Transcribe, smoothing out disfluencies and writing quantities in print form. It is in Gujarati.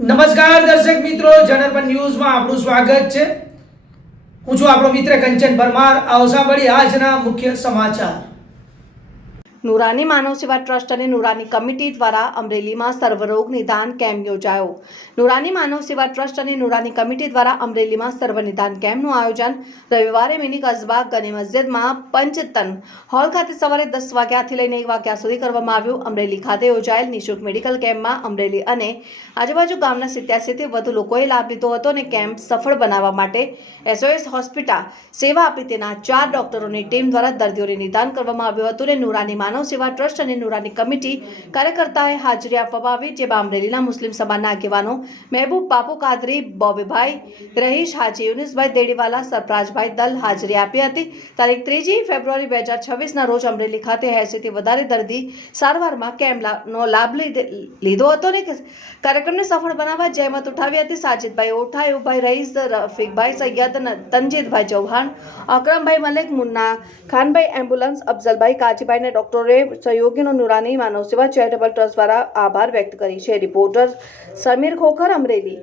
નમસ્કાર દર્શક મિત્રો, જનરપન ન્યૂઝમાં આપનું સ્વાગત છે. હું છું આપણો મિત્ર કંચન પરમાર. આવો સાંભળીએ આજના મુખ્ય સમાચાર. નુરાની માનવ સેવા ટ્રસ્ટ અને નુરાની કમિટી દ્વારા અમરેલીમાં સર્વરોગ નિદાન કેમ્પ યોજાયો. નુરાની માનવ સેવા ટ્રસ્ટ અને નુરાની કમિટી દ્વારા અમરેલીમાં સર્વ નિદાન કેમ્પનું આયોજન રવિવારે મિની કસ્બા ગની મસ્જિદમાં પંચતન હોલ ખાતે સવારે 10 વાગ્યાથી લઈને 1 વાગ્યા સુધી કરવામાં આવ્યું. અમરેલી ખાતે યોજાયેલ નિઃશુલ્ક મેડિકલ કેમ્પમાં અમરેલી અને આજુબાજુ ગામના 87 થી વધુ લોકોએ લાભ લીધો હતો અને કેમ્પ સફળ બનાવવા માટે SOS હોસ્પિટલ સેવા આપી તેના 4 ડોક્ટરોની ટીમ દ્વારા દર્દીઓને નિદાન કરવામાં આવ્યું હતું. અને નુરાની માનવ સેવા ટ્રસ્ટ અને નુરાની કમિટી કાર્યકર્તાઓએ હાજરી આપવામાં આવી, જેમાં અમરેલીના મુસ્લિમ સમાજના આગેવાનો મહેબૂબ બાપુ કાદરી, બોબીભાઈ રહીશ, હાજી યુનુસભાઈ દેડીવાલા, સરફરાજભાઈ દલ હાજરી આપી હતી. તારીખ 3 ફેબ્રુઆરી 2026ના રોજ અમરેલી ખાતે 80 થી વધારે દર્દી સારવારમાં કેમ્પનો લાભ લીધો હતો અને કાર્યક્રમને સફળ બનાવવા જહેમત ઉઠાવી હતી. સાજિદભાઈ ઓઠા, એવુભાઈ રહીસ, રફીકભાઈ સૈયદ, તનજીદભાઈ ચૌહાણ, અકરમભાઈ મલિક, મુન્ના ખાનભાઈ એમ્બ્યુલન્સ, અફઝલભાઈ કાજીભાઈ અને ડોક્ટરોએ સહયોગીનો નુરાની માનવ સેવા ચેરિટેબલ ટ્રસ્ટ દ્વારા આભાર વ્યક્ત કરી છે. રિપોર્ટર સમીર ખોખર, અમરેલી.